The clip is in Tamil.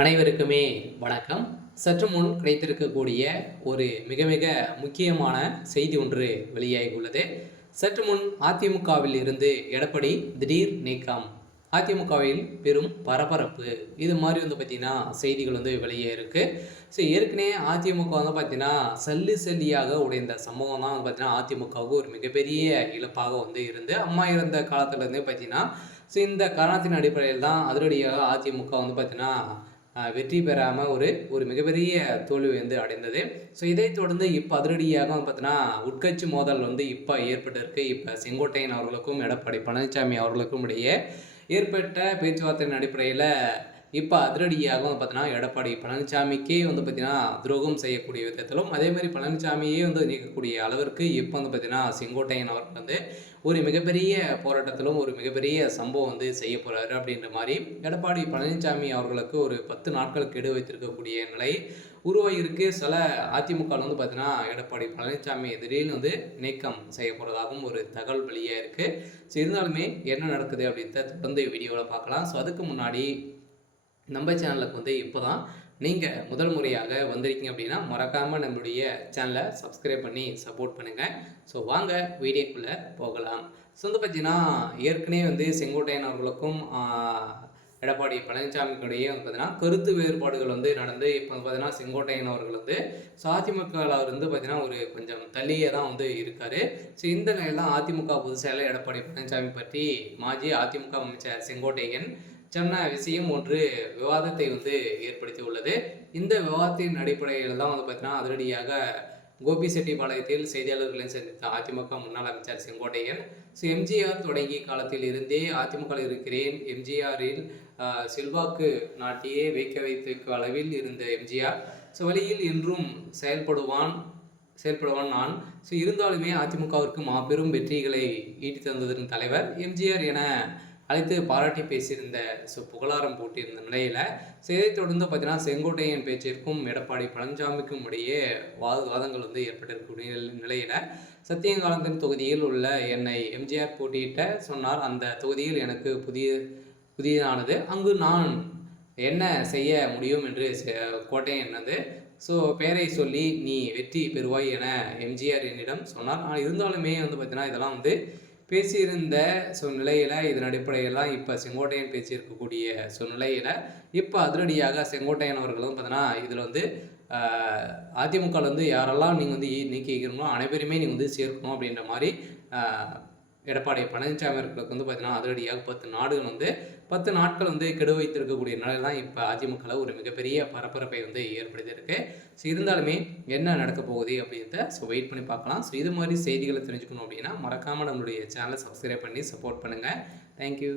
அனைவருக்குமே வணக்கம். சற்று முன் கிடைத்திருக்கக்கூடிய ஒரு மிக மிக முக்கியமான செய்தி ஒன்று வெளியாகியுள்ளது. சற்று முன் அதிமுகவில் இருந்து எடப்பாடி திடீர் நீக்கம். அதிமுகவில் பெரும் பரபரப்பு. இது மாதிரி பார்த்தீங்கன்னா செய்திகள் வெளியே இருக்கு. ஸோ ஏற்கனவே அதிமுக பார்த்தீங்கன்னா சல்லியாக உடைந்த சம்பவம் தான் பார்த்தீங்கன்னா அதிமுகவுக்கு ஒரு மிகப்பெரிய இழப்பாக இருந்து அம்மா இருந்த காலத்துலேருந்தே பார்த்தீங்கன்னா ஸோ இந்த காரணத்தின் அடிப்படையில் தான் அதிரடியாக அதிமுக பார்த்தீங்கன்னா வெற்றி பெறாமல் ஒரு மிகப்பெரிய தோல்வி அடைந்தது. ஸோ இதைத் தொடர்ந்து இப்போ அதிரடியாக பார்த்தீங்கன்னா உட்கட்சி மோதல் இப்போ ஏற்பட்டிருக்கு. இப்போ செங்கோட்டையன் அவர்களுக்கும் எடப்பாடி பழனிசாமி அவர்களுக்கும் இடையே ஏற்பட்ட பேச்சுவார்த்தையின் அடிப்படையில் இப்போ அதிரடியாக பார்த்தீங்கன்னா எடப்பாடி பழனிசாமிக்கே பார்த்தீங்கன்னா துரோகம் செய்யக்கூடிய விதத்திலும் அதேமாதிரி பழனிசாமியே நீக்கக்கூடிய அளவிற்கு இப்போ பார்த்தீங்கன்னா செங்கோட்டையன் அவர்கள் ஒரு மிகப்பெரிய போராட்டத்திலும் ஒரு மிகப்பெரிய சம்பவம் செய்ய போகிறாரு அப்படின்ற மாதிரி எடப்பாடி பழனிசாமி அவர்களுக்கு ஒரு 10 நாட்கள் கெடு வைத்திருக்கக்கூடிய நிலை உருவாகியிருக்கு. சில அதிமுக பார்த்தீங்கன்னா எடப்பாடி பழனிசாமி திடீர்னு நீக்கம் செய்ய போகிறதாகவும் ஒரு தகவல் வெளியாக இருக்குது. ஸோ இருந்தாலுமே என்ன நடக்குது அப்படின்றத தொடர்ந்து வீடியோவில் பார்க்கலாம். ஸோ அதுக்கு முன்னாடி நம்ம சேனலுக்கு இப்போ தான் நீங்கள் முதல் முறையாக வந்திருக்கீங்க அப்படின்னா மறக்காமல் நம்முடைய சேனலை சப்ஸ்கிரைப் பண்ணி சப்போர்ட் பண்ணுங்கள். ஸோ வாங்க வீடியோக்குள்ளே போகலாம். ஸோ பார்த்தீங்கன்னா ஏற்கனவே செங்கோட்டையன் அவர்களுக்கும் எடப்பாடி பழனிசாமிக்குடைய பார்த்தீங்கன்னா கருத்து வேறுபாடுகள் நடந்து இப்போ பார்த்தீங்கன்னா செங்கோட்டையன் அவர்கள் ஸோ அதிமுகவில் பார்த்தீங்கன்னா ஒரு கொஞ்சம் தள்ளியே தான் இருக்கார். ஸோ இந்த நிலையில் தான் அதிமுக பொதுச் செயலர் எடப்பாடி பழனிசாமி பற்றி மாஜி அதிமுக அமைச்சர் செங்கோட்டையன் சொன்ன விஷயம் ஒன்று விவாதத்தை ஏற்படுத்தி உள்ளது. இந்த விவாதத்தின் அடிப்படையில் தான் பார்த்தீங்கன்னா அதிரடியாக கோபிசெட்டிப்பாளையத்தில் செய்தியாளர்களை சந்தித்த அதிமுக முன்னாள் அமைச்சர் செங்கோட்டையன் ஸோ எம்ஜிஆர் தொடங்கிய காலத்தில் இருந்தே அதிமுக இருக்கிறேன், எம்ஜிஆரில் செல்வாக்கு நாட்டியே வைக்க வைத்திருக்கும் அளவில் இருந்த எம்ஜிஆர் ஸோ வழியில் இன்றும் செயல்படுவான் நான். ஸோ இருந்தாலுமே அதிமுகவிற்கு மாபெரும் வெற்றிகளை ஈட்டி தந்ததன் தலைவர் எம்ஜிஆர் என அழைத்து பாராட்டி பேசியிருந்த புகழாரம் போட்டியிருந்த நிலையில் ஸோ இதைத் தொடர்ந்து பார்த்தீங்கன்னா செங்கோட்டையன் பேச்சிற்கும் எடப்பாடி பழனிசாமிக்கும் இடையே வாதங்கள் ஏற்பட்டிருக்கக்கூடிய நிலையில் சத்தியங்காலத்தின் தொகுதியில் உள்ள என்னை எம்ஜிஆர் போட்டியிட்ட சொன்னார். அந்த தொகுதியில் எனக்கு புதியதானது. அங்கு நான் என்ன செய்ய முடியும் என்று கோட்டையன் ஸோ பெயரை சொல்லி நீ வெற்றி பெறுவாய் என எம்ஜிஆர் என்னிடம் சொன்னார். ஆனால் இருந்தாலுமே பார்த்தீங்கன்னா இதெல்லாம் பேசியிருந்த நிலையில் இதன் அடிப்படையெல்லாம் இப்போ செங்கோட்டையன் பேசியிருக்கக்கூடிய நிலையில் இப்போ அதிரடியாக செங்கோட்டையன் அவர்களும் பார்த்தீங்கன்னா இதில் அதிமுகவில் யாரெல்லாம் நீங்கள் நீக்கி வைக்கணுமோ அனைவருமே நீங்கள் சேர்க்கணும் அப்படின்ற மாதிரி எடப்பாடி பழனிசாமி அவர்களுக்கு பார்த்தீங்கன்னா அதிரடியாக 10 நாடுகள் 10 நாட்கள் கெடு வைத்திருக்கக்கூடிய நிலையில் தான் இப்போ அதிமுகவில் ஒரு மிகப்பெரிய பரபரப்பை ஏற்படுத்தியிருக்கு. ஸோ இருந்தாலுமே என்ன நடக்க போகுது அப்படின்றத வெயிட் பண்ணி பார்க்கலாம். ஸோ இது மாதிரி செய்திகளை தெரிஞ்சுக்கணும் அப்படின்னா மறக்காமல் நம்மளுடைய சேனலை சப்ஸ்கிரைப் பண்ணி சப்போர்ட் பண்ணுங்கள். தேங்க்யூ.